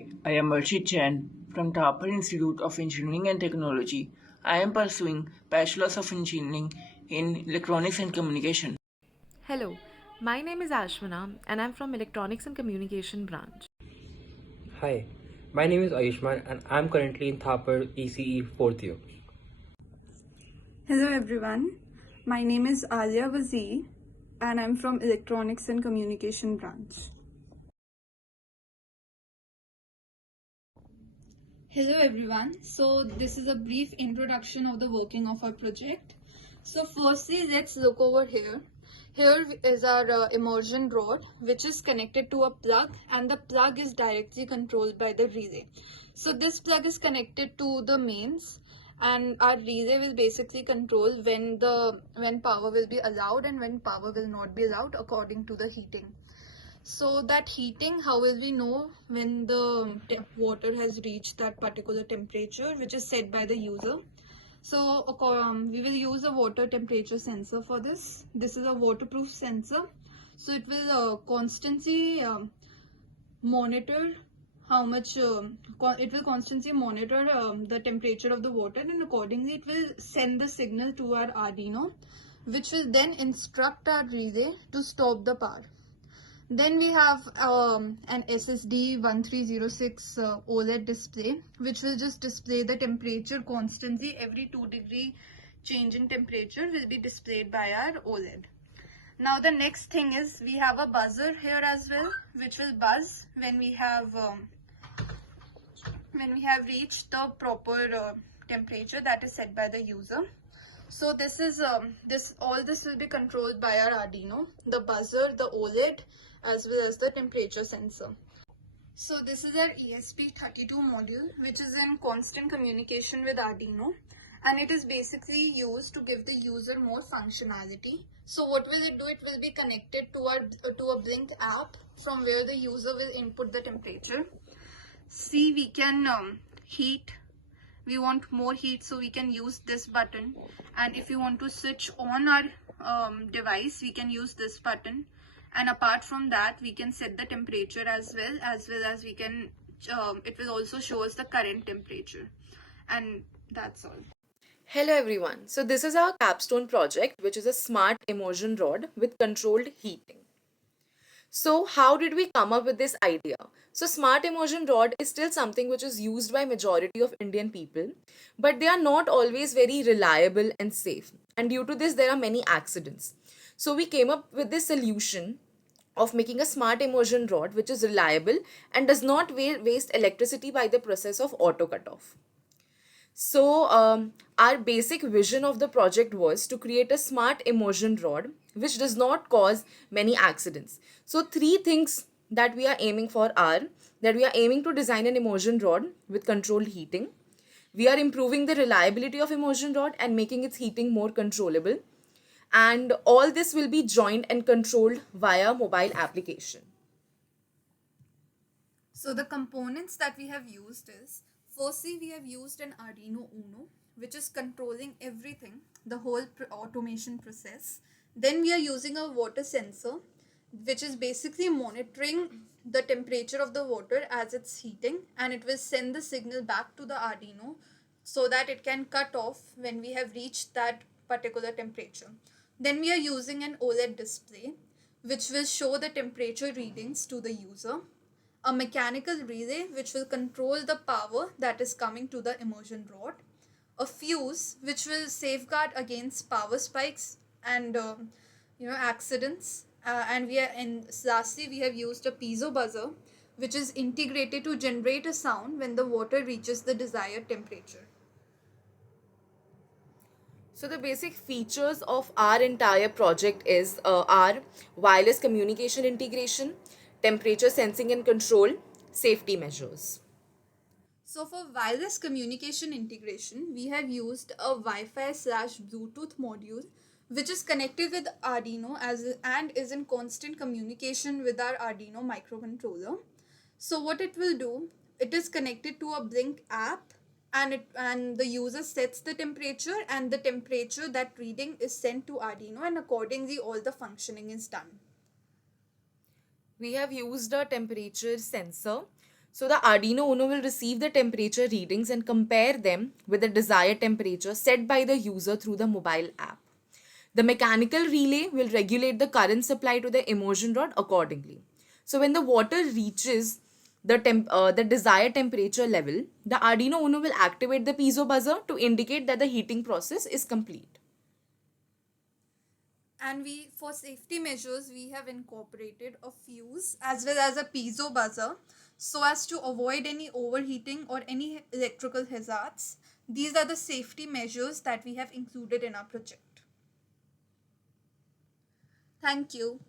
Hi, I am Arshit Jain from Thapar Institute of Engineering and Technology. I am pursuing Bachelor's of Engineering in Electronics and Communication. Hello, my name is Aishwina and I'm from Electronics and Communication branch. Hi, my name is Ayushman and I'm currently in Thapar ECE 4th year. Hello everyone, my name is Aaliya Wazir and I'm from Electronics and Communication branch. Hello everyone. So this is a brief introduction of the working of our project. So firstly, let's look over here. Here is our immersion rod, which is connected to a plug, and the plug is directly controlled by the relay. So this plug is connected to the mains, and our relay will basically control when power will be allowed and when power will not be allowed according to the heating. So that heating, how will we know when the water has reached that particular temperature which is set by the user? So we will use a water temperature sensor for this. This is a waterproof sensor. So it will constantly monitor how much it will constantly monitor the temperature of the water, and accordingly it will send the signal to our Arduino, which will then instruct our relay to stop the power. Then we have an SSD 1306 OLED display, which will just display the temperature constantly. Every 2-degree change in temperature will be displayed by our OLED. Now the next thing is we have a buzzer here as well, which will buzz when we have reached the proper temperature that is set by the user. So this is all this will be controlled by our Arduino, the buzzer, the OLED, as well as the temperature sensor. So this is our ESP32 module, which is in constant communication with Arduino, and it is basically used to give the user more functionality. So what will it do? It will be connected to a Blink app from where the user will input the temperature. See, we can heat. We want more heat, so we can use this button, and if you want to switch on our device, we can use this button. And apart from that, we can set the temperature as well as we can it will also show us the current temperature, and that's all. Hello everyone. So this is our Capstone project, which is a smart immersion rod with controlled heating. So how did we come up with this idea? So smart immersion rod is still something which is used by majority of Indian people, but they are not always very reliable and safe. And due to this, there are many accidents. So we came up with this solution of making a smart immersion rod which is reliable and does not waste electricity by the process of auto cutoff. So, our basic vision of the project was to create a smart immersion rod which does not cause many accidents. So, three things that we are aiming for are that we are aiming to design an immersion rod with controlled heating. We are improving the reliability of immersion rod and making its heating more controllable. And all this will be joined and controlled via mobile application. So the components that we have used is, firstly we have used an Arduino Uno, which is controlling everything, the whole automation process. Then we are using a water sensor, which is basically monitoring the temperature of the water as it's heating, and it will send the signal back to the Arduino so that it can cut off when we have reached that particular temperature. Then we are using an OLED display, which will show the temperature readings to the user, a mechanical relay which will control the power that is coming to the immersion rod, a fuse which will safeguard against power spikes and accidents, and lastly we have used a piezo buzzer which is integrated to generate a sound when the water reaches the desired temperature. So the basic features of our entire project is our wireless communication integration, temperature sensing and control, safety measures. So for wireless communication integration, we have used a Wi-Fi/Bluetooth module which is connected with Arduino and is in constant communication with our Arduino microcontroller. So what it will do, it is connected to a Blink app, and the user sets the temperature, and the temperature that reading is sent to Arduino, and accordingly all the functioning is done. We have used a temperature sensor. So the Arduino Uno will receive the temperature readings and compare them with the desired temperature set by the user through the mobile app. The mechanical relay will regulate the current supply to the immersion rod accordingly. So when the water reaches the desired temperature level, the Arduino Uno will activate the piezo buzzer to indicate that the heating process is complete. And for safety measures, we have incorporated a fuse as well as a piezo buzzer so as to avoid any overheating or any electrical hazards. These are the safety measures that we have included in our project. Thank you.